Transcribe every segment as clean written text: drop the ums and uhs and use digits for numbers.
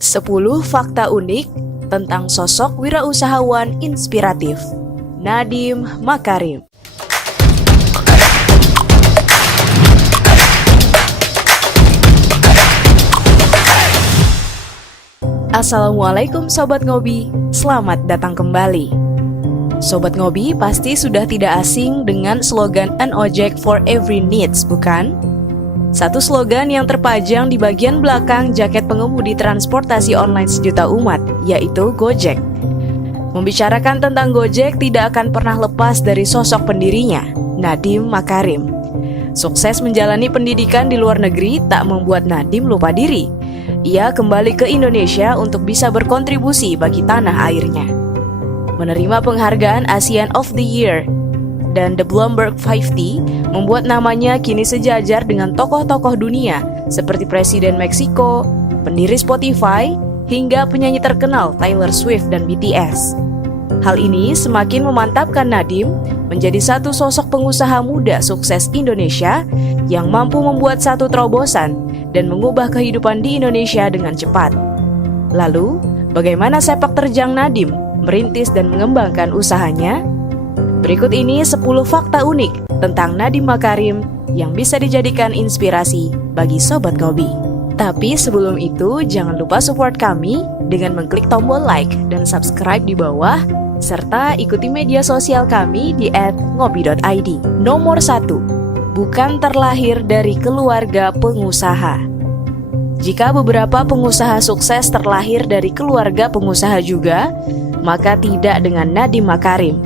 10 fakta unik tentang sosok wirausahawan inspiratif, Nadiem Makarim. Assalamualaikum Sobat Ngobi, selamat datang kembali. Sobat Ngobi pasti sudah tidak asing dengan slogan An Ojek for Every Needs, bukan? Satu slogan yang terpajang di bagian belakang jaket pengemudi transportasi online sejuta umat, yaitu Gojek. Membicarakan tentang Gojek tidak akan pernah lepas dari sosok pendirinya, Nadiem Makarim. Sukses menjalani pendidikan di luar negeri tak membuat Nadiem lupa diri. Ia kembali ke Indonesia untuk bisa berkontribusi bagi tanah airnya. Menerima penghargaan ASEAN of the Year dan The Bloomberg 50 membuat namanya kini sejajar dengan tokoh-tokoh dunia seperti Presiden Meksiko, pendiri Spotify, hingga penyanyi terkenal Taylor Swift dan BTS. Hal ini semakin memantapkan Nadiem menjadi satu sosok pengusaha muda sukses Indonesia yang mampu membuat satu terobosan dan mengubah kehidupan di Indonesia dengan cepat. Lalu, bagaimana sepak terjang Nadiem merintis dan mengembangkan usahanya? Berikut ini 10 fakta unik tentang Nadiem Makarim yang bisa dijadikan inspirasi bagi Sobat Ngobi. Tapi sebelum itu, jangan lupa support kami dengan mengklik tombol like dan subscribe di bawah, serta ikuti media sosial kami di @ngobi.id. Nomor 1. Bukan terlahir dari keluarga pengusaha. Jika beberapa pengusaha sukses terlahir dari keluarga pengusaha juga, maka tidak dengan Nadiem Makarim.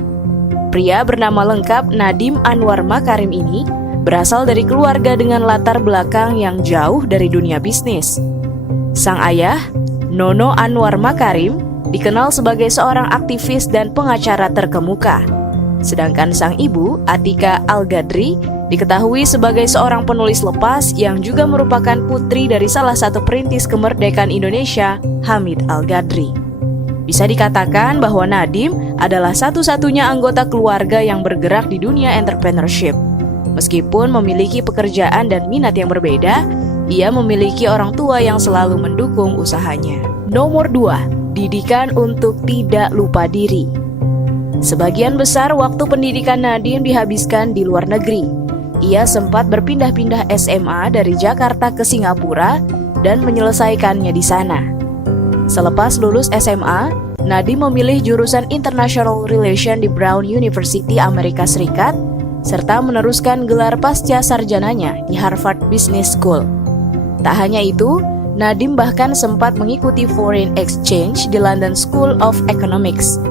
Pria bernama lengkap Nadiem Anwar Makarim ini berasal dari keluarga dengan latar belakang yang jauh dari dunia bisnis. Sang ayah, Nono Anwar Makarim, dikenal sebagai seorang aktivis dan pengacara terkemuka. Sedangkan sang ibu, Atika Al-Gadri, diketahui sebagai seorang penulis lepas yang juga merupakan putri dari salah satu perintis kemerdekaan Indonesia, Hamid Al-Gadri. Bisa dikatakan bahwa Nadiem adalah satu-satunya anggota keluarga yang bergerak di dunia entrepreneurship. Meskipun memiliki pekerjaan dan minat yang berbeda, ia memiliki orang tua yang selalu mendukung usahanya. Nomor 2, didikan untuk tidak lupa diri. Sebagian besar waktu pendidikan Nadiem dihabiskan di luar negeri. Ia sempat berpindah-pindah SMA dari Jakarta ke Singapura dan menyelesaikannya di sana. Selepas lulus SMA, Nadiem memilih jurusan International Relation di Brown University Amerika Serikat, serta meneruskan gelar pasca sarjananya di Harvard Business School. Tak hanya itu, Nadiem bahkan sempat mengikuti foreign exchange di London School of Economics.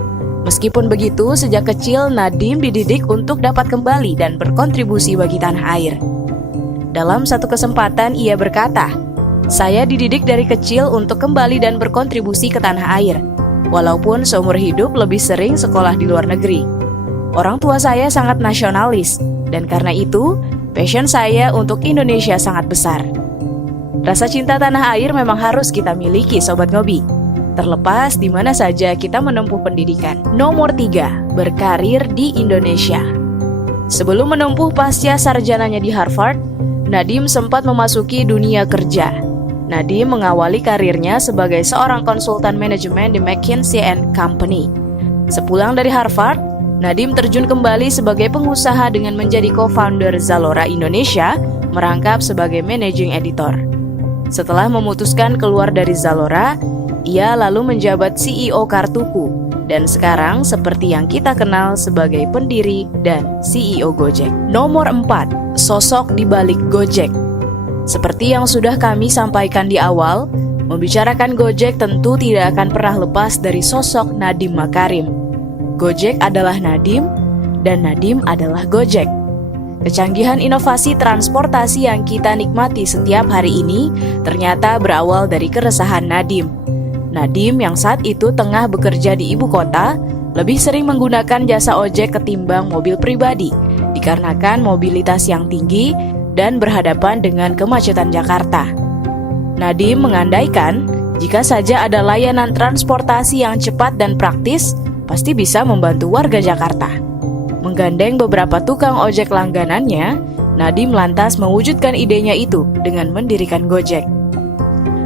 Meskipun begitu, sejak kecil Nadiem dididik untuk dapat kembali dan berkontribusi bagi tanah air. Dalam satu kesempatan ia berkata, "Saya dididik dari kecil untuk kembali dan berkontribusi ke tanah air, walaupun seumur hidup lebih sering sekolah di luar negeri. Orang tua saya sangat nasionalis, dan karena itu, passion saya untuk Indonesia sangat besar." Rasa cinta tanah air memang harus kita miliki, Sobat Ngobi, terlepas di mana saja kita menempuh pendidikan. Nomor 3, berkarir di Indonesia. Sebelum menempuh pasca sarjananya di Harvard, Nadiem sempat memasuki dunia kerja. Nadiem mengawali karirnya sebagai seorang konsultan manajemen di McKinsey & Company. Sepulang dari Harvard, Nadiem terjun kembali sebagai pengusaha dengan menjadi co-founder Zalora Indonesia, merangkap sebagai managing editor. Setelah memutuskan keluar dari Zalora, ia lalu menjabat CEO Kartuku, dan sekarang seperti yang kita kenal sebagai pendiri dan CEO Gojek. Nomor 4, sosok di balik Gojek. Seperti yang sudah kami sampaikan di awal, membicarakan Gojek tentu tidak akan pernah lepas dari sosok Nadiem Makarim. Gojek adalah Nadiem, dan Nadiem adalah Gojek. Kecanggihan inovasi transportasi yang kita nikmati setiap hari ini ternyata berawal dari keresahan Nadiem. Nadiem yang saat itu tengah bekerja di ibu kota, lebih sering menggunakan jasa ojek ketimbang mobil pribadi, dikarenakan mobilitas yang tinggi dan berhadapan dengan kemacetan Jakarta. Nadiem mengandaikan, jika saja ada layanan transportasi yang cepat dan praktis, pasti bisa membantu warga Jakarta. Menggandeng beberapa tukang ojek langganannya, Nadiem lantas mewujudkan idenya itu dengan mendirikan Gojek.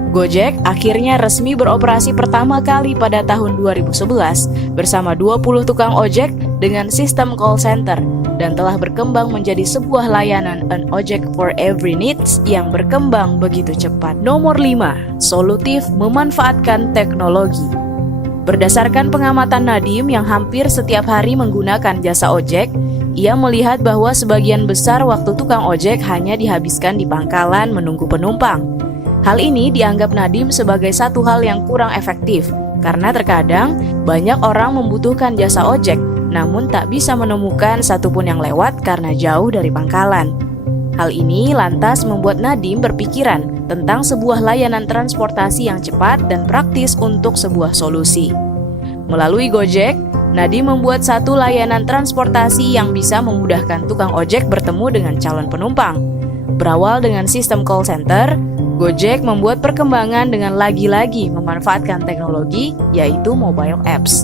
Gojek akhirnya resmi beroperasi pertama kali pada tahun 2011 bersama 20 tukang ojek dengan sistem call center dan telah berkembang menjadi sebuah layanan an ojek for every needs yang berkembang begitu cepat. Nomor 5, solutif memanfaatkan teknologi. Berdasarkan pengamatan Nadiem yang hampir setiap hari menggunakan jasa ojek, ia melihat bahwa sebagian besar waktu tukang ojek hanya dihabiskan di pangkalan menunggu penumpang. Hal ini dianggap Nadiem sebagai satu hal yang kurang efektif, karena terkadang banyak orang membutuhkan jasa ojek, namun tak bisa menemukan satupun yang lewat karena jauh dari pangkalan. Hal ini lantas membuat Nadiem berpikiran tentang sebuah layanan transportasi yang cepat dan praktis untuk sebuah solusi. Melalui Gojek, Nadiem membuat satu layanan transportasi yang bisa memudahkan tukang ojek bertemu dengan calon penumpang. Berawal dengan sistem call center, Gojek membuat perkembangan dengan lagi-lagi memanfaatkan teknologi, yaitu mobile apps.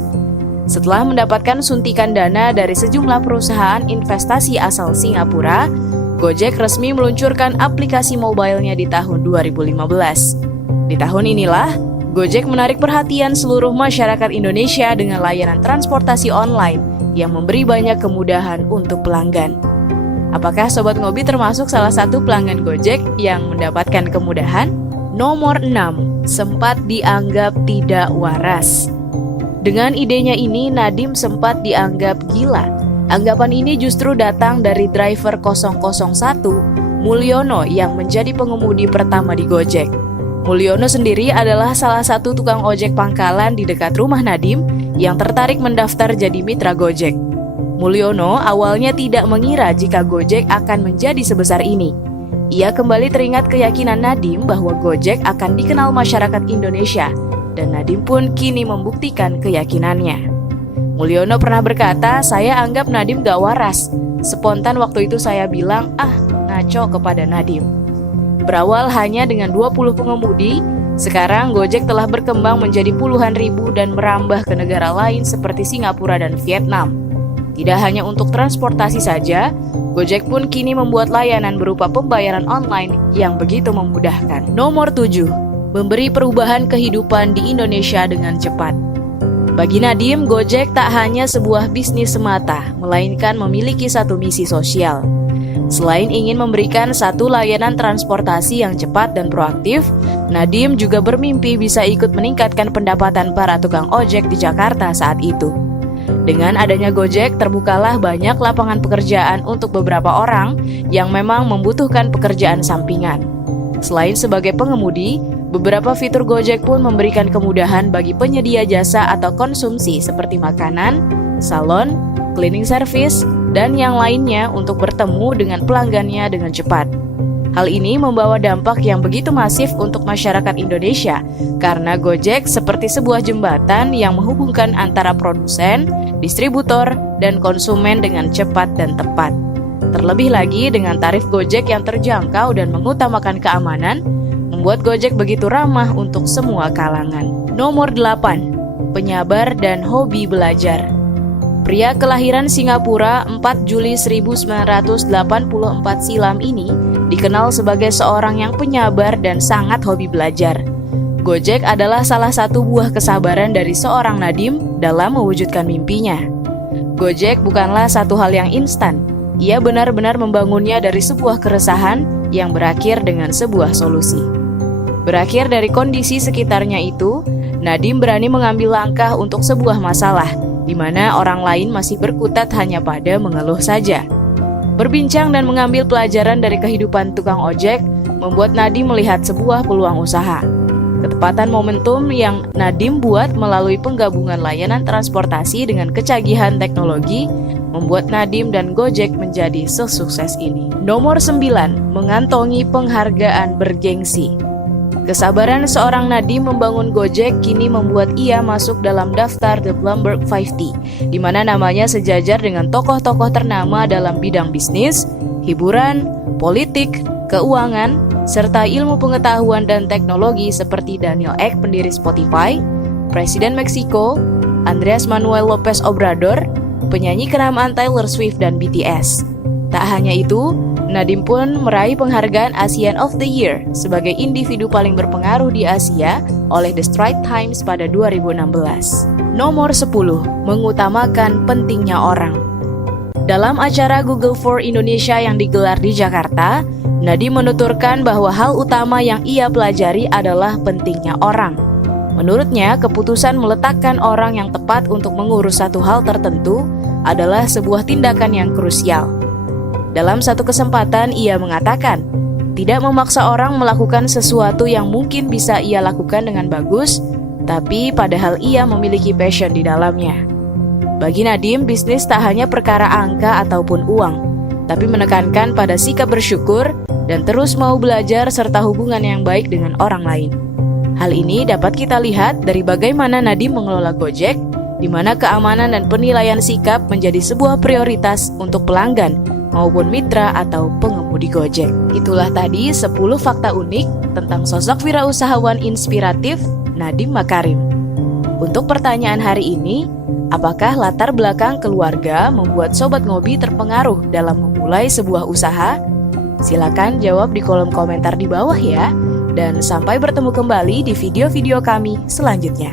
Setelah mendapatkan suntikan dana dari sejumlah perusahaan investasi asal Singapura, Gojek resmi meluncurkan aplikasi mobilenya di tahun 2015. Di tahun inilah, Gojek menarik perhatian seluruh masyarakat Indonesia dengan layanan transportasi online yang memberi banyak kemudahan untuk pelanggan. Apakah Sobat Ngobi termasuk salah satu pelanggan Gojek yang mendapatkan kemudahan? Nomor 6, sempat dianggap tidak waras. Dengan idenya ini, Nadiem sempat dianggap gila. Anggapan ini justru datang dari driver 001, Mulyono, yang menjadi pengemudi pertama di Gojek. Mulyono sendiri adalah salah satu tukang ojek pangkalan di dekat rumah Nadiem yang tertarik mendaftar jadi mitra Gojek. Mulyono awalnya tidak mengira jika Gojek akan menjadi sebesar ini. Ia kembali teringat keyakinan Nadiem bahwa Gojek akan dikenal masyarakat Indonesia, dan Nadiem pun kini membuktikan keyakinannya. Mulyono pernah berkata, "Saya anggap Nadiem gak waras." Spontan waktu itu saya bilang, ngaco kepada Nadiem. Berawal hanya dengan 20 pengemudi, sekarang Gojek telah berkembang menjadi puluhan ribu dan merambah ke negara lain seperti Singapura dan Vietnam. Tidak hanya untuk transportasi saja, Gojek pun kini membuat layanan berupa pembayaran online yang begitu memudahkan. Nomor 7, memberi perubahan kehidupan di Indonesia dengan cepat. Bagi Nadiem, Gojek tak hanya sebuah bisnis semata, melainkan memiliki satu misi sosial. Selain ingin memberikan satu layanan transportasi yang cepat dan proaktif, Nadiem juga bermimpi bisa ikut meningkatkan pendapatan para tukang ojek di Jakarta saat itu. Dengan adanya Gojek, terbukalah banyak lapangan pekerjaan untuk beberapa orang yang memang membutuhkan pekerjaan sampingan. Selain sebagai pengemudi, beberapa fitur Gojek pun memberikan kemudahan bagi penyedia jasa atau konsumsi seperti makanan, salon, cleaning service, dan yang lainnya untuk bertemu dengan pelanggannya dengan cepat. Hal ini membawa dampak yang begitu masif untuk masyarakat Indonesia karena Gojek seperti sebuah jembatan yang menghubungkan antara produsen, distributor, dan konsumen dengan cepat dan tepat. Terlebih lagi dengan tarif Gojek yang terjangkau dan mengutamakan keamanan, membuat Gojek begitu ramah untuk semua kalangan. Nomor 8, penyabar dan hobi belajar. Pria kelahiran Singapura 4 Juli 1984 silam ini dikenal sebagai seorang yang penyabar dan sangat hobi belajar. Gojek adalah salah satu buah kesabaran dari seorang Nadiem dalam mewujudkan mimpinya. Gojek bukanlah satu hal yang instan. Ia benar-benar membangunnya dari sebuah keresahan yang berakhir dengan sebuah solusi. Berakhir dari kondisi sekitarnya itu, Nadiem berani mengambil langkah untuk sebuah masalah, di mana orang lain masih berkutat hanya pada mengeluh saja. Berbincang dan mengambil pelajaran dari kehidupan tukang ojek membuat Nadiem melihat sebuah peluang usaha. Ketepatan momentum yang Nadiem buat melalui penggabungan layanan transportasi dengan kecanggihan teknologi membuat Nadiem dan Gojek menjadi sesukses ini. Nomor 9, mengantongi penghargaan bergengsi. Kesabaran seorang Nadiem membangun Gojek kini membuat ia masuk dalam daftar The Bloomberg 50, di mana namanya sejajar dengan tokoh-tokoh ternama dalam bidang bisnis, hiburan, politik, keuangan, serta ilmu pengetahuan dan teknologi seperti Daniel Ek, pendiri Spotify, Presiden Meksiko, Andres Manuel Lopez Obrador, penyanyi kenamaan Taylor Swift dan BTS. Tak hanya itu, Nadiem pun meraih penghargaan ASEAN of the Year sebagai individu paling berpengaruh di Asia oleh The Straits Times pada 2016. Nomor 10, mengutamakan pentingnya orang. Dalam acara Google for Indonesia yang digelar di Jakarta, Nadiem menuturkan bahwa hal utama yang ia pelajari adalah pentingnya orang. Menurutnya, keputusan meletakkan orang yang tepat untuk mengurus satu hal tertentu adalah sebuah tindakan yang krusial. Dalam satu kesempatan, ia mengatakan, tidak memaksa orang melakukan sesuatu yang mungkin bisa ia lakukan dengan bagus, tapi padahal ia memiliki passion di dalamnya. Bagi Nadiem, bisnis tak hanya perkara angka ataupun uang, tapi menekankan pada sikap bersyukur dan terus mau belajar serta hubungan yang baik dengan orang lain. Hal ini dapat kita lihat dari bagaimana Nadiem mengelola Gojek, di mana keamanan dan penilaian sikap menjadi sebuah prioritas untuk pelanggan maupun mitra atau pengemudi Gojek. Itulah tadi 10 fakta unik tentang sosok wirausahawan inspiratif Nadiem Makarim. Untuk pertanyaan hari ini, apakah latar belakang keluarga membuat Sobat Ngobi terpengaruh dalam memulai sebuah usaha? Silakan jawab di kolom komentar di bawah ya. Dan sampai bertemu kembali di video-video kami selanjutnya.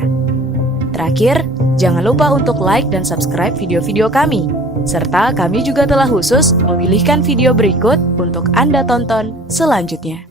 Terakhir, jangan lupa untuk like dan subscribe video-video kami. Serta kami juga telah khusus memilihkan video berikut untuk Anda tonton selanjutnya.